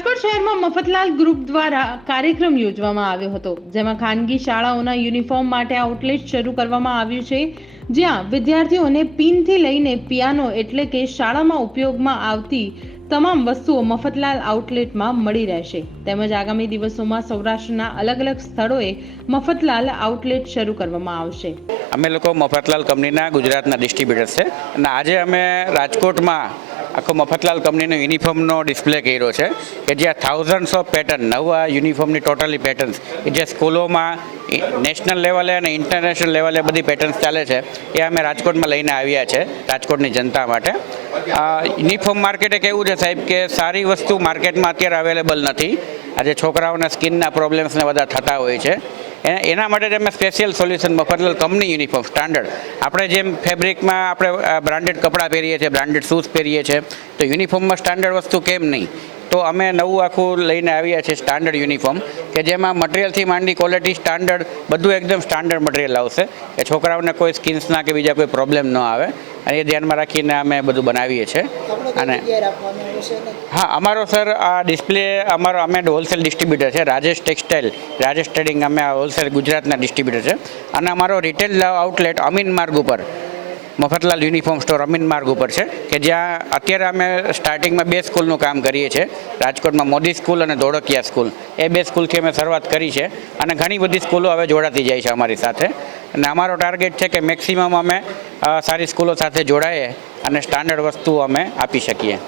શહેરમાં મફતલાલ ગ્રુપ દ્વારા કાર્યક્રમ યોજવામાં આવ્યો હતો, જેમાં ખાનગી શાળાઓના યુનિફોર્મ માટે આઉટલેટ શરૂ કરવામાં આવ્યું છે, જ્યાં વિદ્યાર્થીઓને પિનથી લઈને પિયાનો એટલે કે શાળામાં ઉપયોગમાં આવતી તમામ વસ્તુઓ મફતલાલ આઉટલેટમાં મળી રહેશે. તેમજ આગામી દિવસોમાં સૌરાષ્ટ્રના અલગ અલગ સ્થળોએ મફતલાલ આઉટલેટ શરૂ કરવામાં આવશે. અમે લોકો મફતલાલ કંપનીના ગુજરાતના ડિસ્ટ્રીબ્યુટર છે. અને આજે અમે રાજકોટમાં આખો મફતલાલ કંપનીનો યુનિફોર્મનો ડિસ્પ્લે કર્યો છે કે જ્યાં થાઉઝન્ડ્સ ઓફ પેટર્ન નવા યુનિફોર્મની ટોટલી પેટર્ન્સ કે જે સ્કૂલોમાં નેશનલ લેવલે અને ઇન્ટરનેશનલ લેવલે બધી પેટર્ન્સ ચાલે છે, એ અમે રાજકોટમાં લઈને આવ્યા છે, રાજકોટની જનતા માટે. યુનિફોર્મ માર્કેટ એક એવું છે સાહેબ કે સારી વસ્તુ માર્કેટમાં અત્યારે અવેલેબલ નથી. આજે છોકરાઓના સ્કિનના પ્રોબ્લેમ્સને બધા થતા હોય છે. એના માટે અમે special solution Mafatlal company uniform standard આપણે જેમ ફેબ્રિકમાં આપણે બ્રાન્ડેડ કપડાં પહેરીએ છીએ બ્રાન્ડેડ શૂઝ પહેરીએ છીએ, તો યુનિફોર્મમાં સ્ટાન્ડર્ડ વસ્તુ કેમ નહીં? તો અમે નવું આખું લઈને આવ્યા છીએ સ્ટાન્ડર્ડ યુનિફોર્મ કે જેમાં મટીરિયલથી માંડી ક્વોલિટી સ્ટાન્ડર્ડ બધું એકદમ સ્ટાન્ડર્ડ મટીરિયલ આવશે. કે છોકરાઓને કોઈ સ્કિન્સના કે બીજા કોઈ પ્રોબ્લેમ ન આવે. અને એ ધ્યાનમાં રાખીને અમે બધું બનાવીએ છીએ. અને હા, અમારો સર આ ડિસ્પ્લે અમારો, અમે હોલસેલ ડિસ્ટ્રીબ્યુટર છે, રાજેશ ટેક્સટાઇલ રાજેશ ટ્રેડિંગ અમે હોલસેલ ગુજરાતના ડિસ્ટ્રીબ્યુટર છે. અને અમારો રિટેલ આઉટલેટ અમીન માર્ગ ઉપર. મફતલાલ યુનિફોર્મ સ્ટોર અમીન માર્ગ ઉપર છે, કે જ્યાં અત્યારે અમે સ્ટાર્ટિંગમાં બે સ્કૂલનું કામ કરીએ છીએ. રાજકોટમાં મોદી સ્કૂલ અને ધોળકિયા સ્કૂલ. એ બે સ્કૂલથી અમે શરૂઆત કરી છે અને ઘણી બધી સ્કૂલો હવે જોડાતી જાય છે અમારી સાથે. અને અમારો ટાર્ગેટ છે કે મેક્સિમમ અમે સારી સ્કૂલો સાથે જોડાઈએ અને સ્ટાન્ડર્ડ વસ્તુ અમે આપી શકીએ.